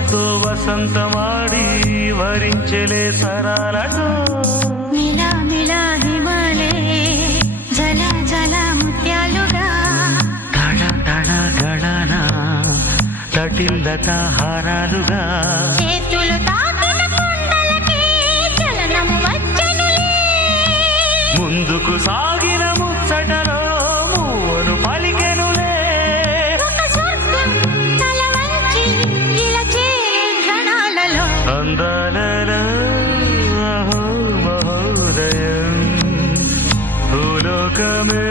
వయస్సుతో వసంతమాడి వరించెలే సరాలతో మిలా మిలా హిమాలే జల జల ముత్యాలుగా తడ తడ గడన తటిల్లత హారాలుగా చేతులు తాకిన కుండలకి చలనం వచ్చనులే ముందుకు సాగిన ముచ్చటలో మూవను పలికెనులే ఒక స్వర్గం తల వంచి ఇలా చేరే క్షణాలలో అందాలలో అహో మహోదయం భూలోకమే